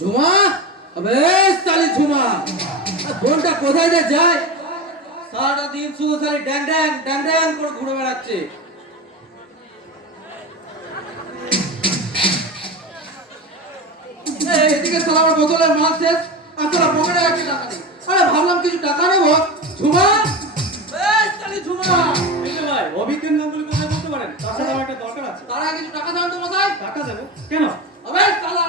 ঝুমা, আবে সালি ঝুমা, বোনটা কোথায় যে যায়? সারাটা দিন শুধু খালি ড্যাং ড্যাং ড্যাং ড্যাং করে ঘুরে বেড়াচ্ছে। এদিকে সালা আমার বোতলের মাল শেষ, আর সালা পকেটে একটা টাকা নেই। আরে ভাবলাম কিছু টাকা নেবো। ঝুমা, সালি ঝুমা, ভাই অভিজ্ঞান গাঙ্গুলি কোথায় বলতে পারেন? তার সাথে আমার একটা দরকার আছে। তারা কিছু টাকা দেন তো মশাই। টাকা দেবো কেন? আবে সালা,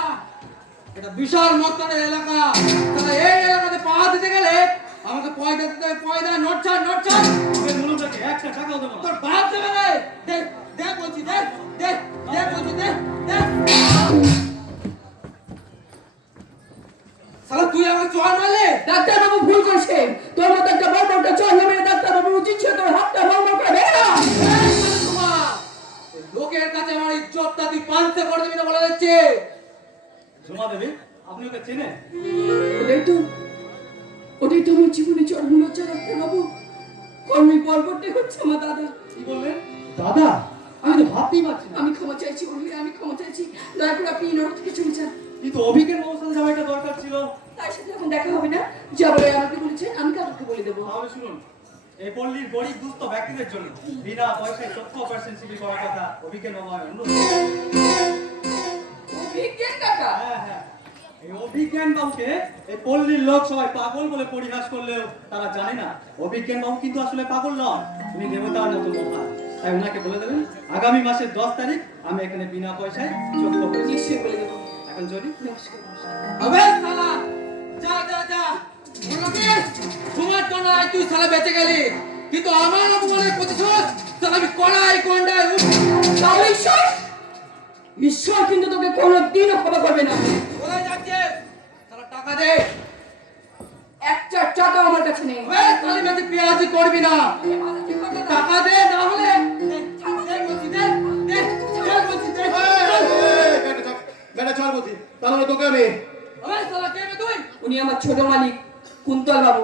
এটা বিশাল মস্তানের এলাকা। তাহলে এই এলাকাতে পা দিতে গেলে আমাকে পয়দা দিতে হবে, পয়দা নোট ছাড় নোট ছাড়। ওকে বলুন তাকে একটা টাকাও দেবো না। তোর বাপ দেবে রে। দে দে বলছি, দে দে দে বলছি, দে দে। সালা তুই আমাকে চড় মারলে। ডাক্তার বাবু ভুল করছে। তোর মতো একটা বড় বড় চল না মেরে ডাক্তার বাবু উচিত ছিল তোর হাতটা বড় বড় করে বের করা। লোকের কাছে আমার ইজ্জতটা তুই পান্তে করে দিবি না বলে যাচ্ছে। ঝুমা দেবী, আপনি ওকে চেনেন? ওটাই তো আমার জীবনে চরম লজ্জা ডাক্তার বাবু। কর্মী পর্বতে হচ্ছে আমার দাদা। কি বললেন? দাদা, আমি তো ভাবতেই পারছি না। আমি ক্ষমা চাইছি বললে, আমি ক্ষমা চাইছি। দয়া করে আপনি নরক থেকে চলে যান। কিন্তু অভিজ্ঞান বাবুর সাথে যাওয়া একটা দরকার ছিল। তার সাথে এখন দেখা হবে না। যা বলে আমাকে বলেছেন, আমি কাউকে বলে দেবো। তাহলে শুনুন, এই পল্লীর গরিব দুস্থ ব্যক্তিদের জন্য বিনা পয়সায় 100% শিবির করার কথা অভিজ্ঞান বাবু আমি অনুরোধ করছি। বিজ্ঞান কাকা, হ্যাঁ, এই অভিজ্ঞান বাবুকে এই পল্লীর লোক সবাই পাগল বলে পরিহাস করলেও তারা জানে না অভিজ্ঞান বাবু কিন্তু আসলে পাগল নয়, উনি দেবতার মতো মহান। তাই ওনাকে বলে দেবেন আগামী মাসের 10 তারিখ আমি এখানে বিনা পয়সায় যোগ্য করেছি। নিশ্চয়ই বলে দেবো। এখন চলি। নমস্কার। আবে সালা, যা যা যা। বলকে তোমার জন্য আজ তুই সালা বেঁচে গেলি, কিন্তু আমার অপমানের প্রতিশোধ সালা আমি কড়াই গন্ডায় তাহলে ঈশ্বর কিন্তু তোকে কোনোদিনও ক্ষমা করবে না। কোথায় যাচ্ছিস? সালা টাকা দে। একটা টাকা আমার কাছে নেই। আবে সালি বেশি পেঁয়াজি করবি না। টাকা দে, না হলে দে বলছি, দে দে দে বলছি, দে। বেটা চল বলছি, তাহলে তোকে আমি। আবে সালা কে বে তুই? উনি আমার ছোট মালিক কুন্তল বাবু।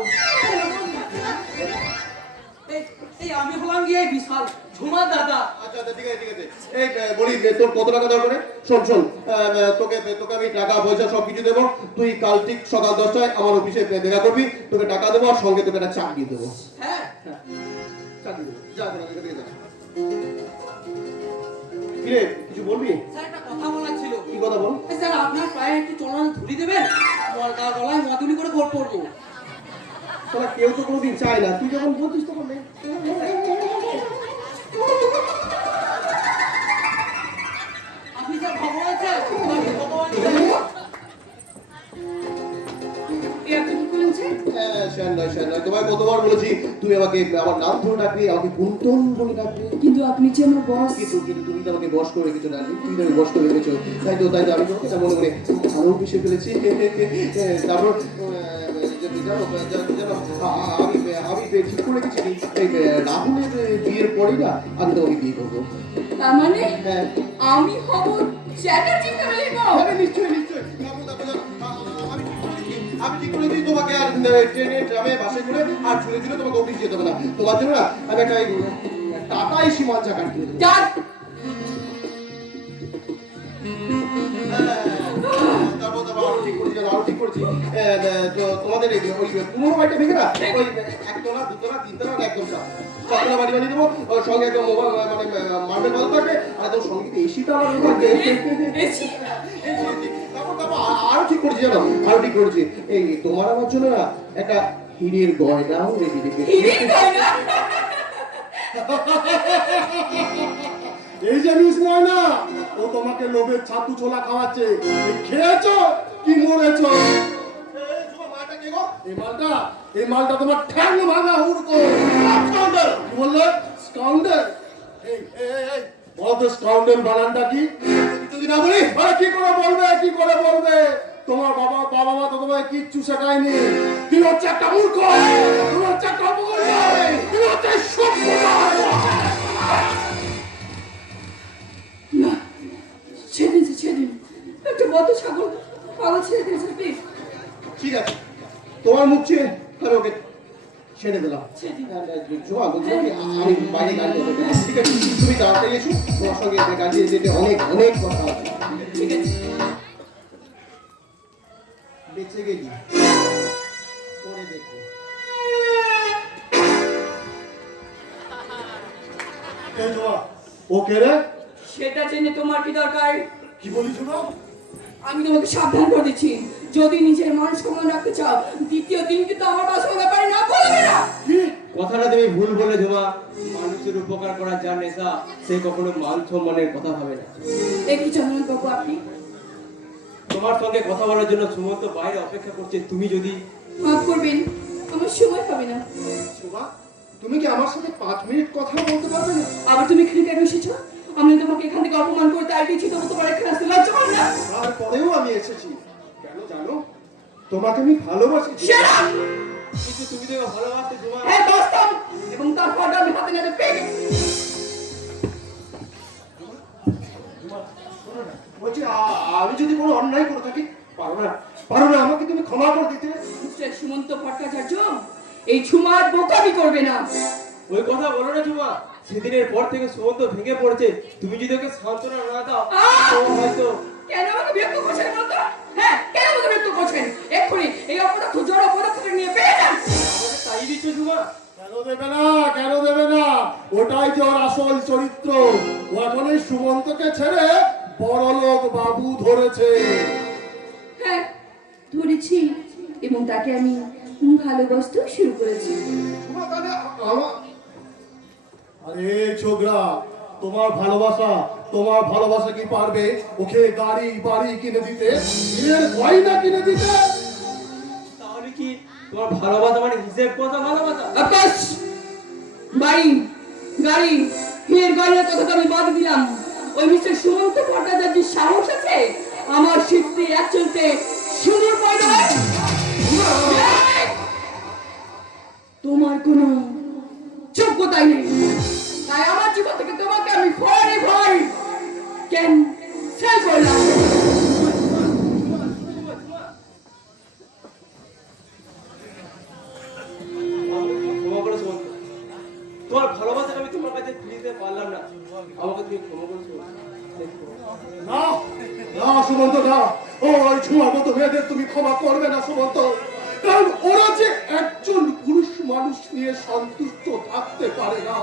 এই আমি হলাম গিয়ে বিশাল ঝুমা দাদা। আচ্ছা আচ্ছা, ঠিক আছে ঠিক আছে। এই বলি, তোর কত টাকা দরকার? শোন শোন, তোকে তোকে আমি টাকা পয়সা সব কিছু দেবো। তুই কাল ঠিক সকাল 10টায় আমার অফিসে দেখা করবি, তোকে টাকা দেবো আর সঙ্গে তোকে একটা চাকরি দেবো। হ্যাঁ, চাকরি দেবো, যা তোরা এখান থেকে যা। কি রে, কিছু বলবি? স্যার একটা কথা বলার ছিল। কি কথা বল? স্যার আপনার পায়ে একটু চলন ধুলি দেবেন, গলায় মধুলি করে ভোট করবো। তোরা কেউ তো কোনোদিন চায় না, তুই যখন বলছিস তখন নেই। আপনি স্যার ভগবান স্যার, ভগবান তোমায় কতবার বলেছি তুমি আমাকে আমার নাম ধরে ডাকবি, আমাকে কুন্তন বলে ডাকবি। কিন্তু আপনি যে আমার বস। কিন্তু তুমি তো আমাকে বস করে রেখেছো না, তুমি তো বস করে রেখেছো। তাই তো আমি তোমাকে এটা মনে মনে আরো মিশে ফেলেছি। তারপর আমি ঠিক করে রেখেছি এই রাহুলের বিয়ের পরেই না আমি তোমাকে বিয়ে করবো। তার মানে হ্যাঁ, আমি হব চ্যাটার্জি ফ্যামিলির বউ। নিশ্চয়ই নিশ্চয়ই। আমি ঠিক করে দিই তোমাকে আর ট্রেনে ট্রামে বাসে করে আর ছুড়ে দিলে তোমাকে অফিস যেতে হবে না। তোমার জন্য না আমি একটা টাটা এসি মাল চাকা কিনে দেবো। তোমাদের ওই 15 বাড়িটা ভেঙে না, ওই একতলা দুতলা তিনতলা একদম ছতলা বাড়ি বানিয়ে দেবো। ওর সঙ্গে একদম মোবাইল মানে মার্বেল বল থাকবে আর একদম সঙ্গে এসিটা আমার থাকবে। আরো ঠিক করেছি জানো, আরো ঠিক করেছি। এই তোমার আমার জন্য না একটা হীরের গয়নাও রেডি রেখেছি। এই জানিস না, ও তোমাকে লোভের ছাতু ছোলা খাওয়াচ্ছে। খেয়েছো কি মরেছো? এই মালটা তোমার ঠ্যাং ভাঙা হুড়কো। কি বললে? স্কাউন্ডার? বলো তো স্কাউন্ডার বানানটা কি? যদি না বলি কি করে বলবে? তোমার বাবা মা তো তোমায় কিচ্ছু শেখায়নি। তুমি হচ্ছে একটা মূর্খ, তুমি হচ্ছে একটা অপকর্ম, তুমি হচ্ছে না, ছেড়ে একটা বদ্ধ ছাগল পাগল ছেড়ে দিয়েছে প্লিজ। ঠিক আছে, তোমার মুখ চেয়ে আমি ওকে ছেড়ে দিলাম। আমি বাইরে গাড়ি করতে, ঠিক আছে? তুমি তাড়াতাড়ি এসো, তোমার সঙ্গে গাড়ি যেতে অনেক কথা আছে। ঠিক আছে। বেঁচে গেলি পরে দেখো। এই জোয়া, ও কে রে? সেটা জেনে তোমার কি দরকার? কি বলিস না? আমি তোমাকে সাবধান করে দিচ্ছি, যদি নিজের মান সম্মান রাখতে চাও, দ্বিতীয় দিন কিন্তু আমার বাসার ব্যাপারে না বলবে না। কি? কথাটা তুমি ভুল বলে ঝুমা। মানুষের উপকার করার যার নেশা, সে কখনো মান সম্মানের কথা ভাবে না। এ কি চন্দন বাবু আপনি? তোমার সঙ্গে কথা বলার জন্য সুমন্ত বাইরে অপেক্ষা করছে, তুমি যদি মাফ করবেন, আমার সময় হবে না। শোভা, তুমি কি আমার সাথে 5 মিনিট কথা বলতে পারবে না? আবার তুমি এখানে কেন এসেছো? আমি তোমাকে এখান থেকে অপমান করে তাই দিচ্ছি, তবু তোমার এখানে আসতে লজ্জা করে না? তারপরেও আমি এসেছি কেন জানো? তোমাকে আমি ভালোবাসি। Shut up! কিন্তু তুমি তো ভালোবাসতে ঝুমা। হ্যাঁ বাস্তব, এবং তারপর আমি হাতে নাতে পেয়ে গেছি। বলছি আমি যদি কোনো অন্যায় করে থাকি, পারো না আমাকে তুমি ক্ষমা করে দিতে? মিস্টার সুমন্ত ভট্টাচার্য, এই ঝুমার বোকামি করবে না। ওই কথা বলো না ঝুমা। সেদিনের পর থেকে সুমন্ত ভেঙে পড়েছে, তুমি যদি ওকে সান্ত্বনা না দাও তো হয়তো। কেন আমাকে বিরক্ত করছেন বলতো? হ্যাঁ, কেন আমাকে বিরক্ত করছেন? এক্ষুনি এই অপরাধ জড় অপরাধটা নিয়ে বেরিয়ে যান। আমাকে তাই দিচ্ছ ঝুমা? কেন দেবে না? কেন দেবে না? ওটাই যে ওর আসল চরিত্র। ও এখন এই সুমন্তকে ছেড়ে বড়লোক বাবু ধরেছে। হ্যাঁ, ধরেছি, এবং তাকে আমি ভালোবাসতেও শুরু করেছি। তাহলে আরে ছোকরা, তোমার ভালোবাসা কি পারবে ওকে গাড়ি বাড়ি কিনে দিতে, বিয়ের গয়না কিনে দিতে? তাহলে কি তোমার ভালোবাসা মানে হিসেব কথা ভালোবাসা? আকাশ, বাড়ি, গাড়ি, হিরের গয়নার কথা তো আমি বাদ দিলাম। ওই মিস্টার সুমন্ত ভট্টাচার্যের সাহস আছে আমার শিফটে এক চলতে সুদূর পয়দায়? তোমার কোনো যোগ্যতাই নেই, তাই আমার জীবন থেকে তোমাকে আমি ফরএভার ক্যান্সেল করলাম। ক্ষমা করে সুমন্ত, তোমার ভালোবাসাটা আমি তোমার কাছে ফিরিয়ে দিতে পারলাম না, আমাকে তুমি ক্ষমা করে সুমন্ত। না না সুমন্ত, না, ওই ছোঁয়ার মতো মেয়েদের তুমি ক্ষমা করবে না সুমন্ত, কারণ ওরা যে একজন পুরুষ মানুষ নিয়ে সন্তুষ্ট থাকতে পারে না,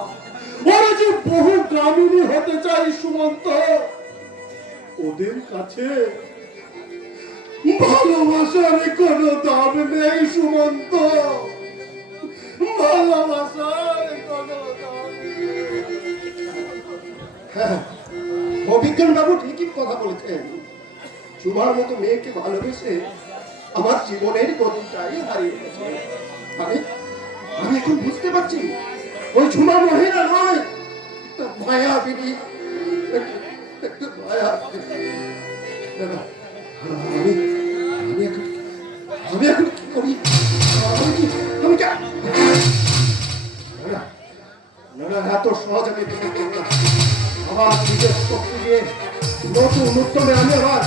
ওরা যে বহু গ্রামীণী হতে চায় সুমন্ত। ওদের কাছে ভালোবাসার কোনো দাম নেই সুমন্ত, ভালোবাসার কোনো দাম নেই। হ্যাঁ, অভিজ্ঞান বাবু ঠিকই কথা বলেছেন। ঝুমার মতো মেয়েকে ভালোবেসে আমার জীবনের গতিটাই হারিয়ে গেছে। আমি এখন বুঝতে পারছি ওই ঝুমা মহিলা নয়, একটা মায়াবিনী, একটা মায়াবিনী। দাদা, আমি এখন কি করি? আমি না, এত সহজ আমি ভেঙে পড়লাম। আবার নিজের শক্তি দিয়ে নতুন উত্তমে আমি আবার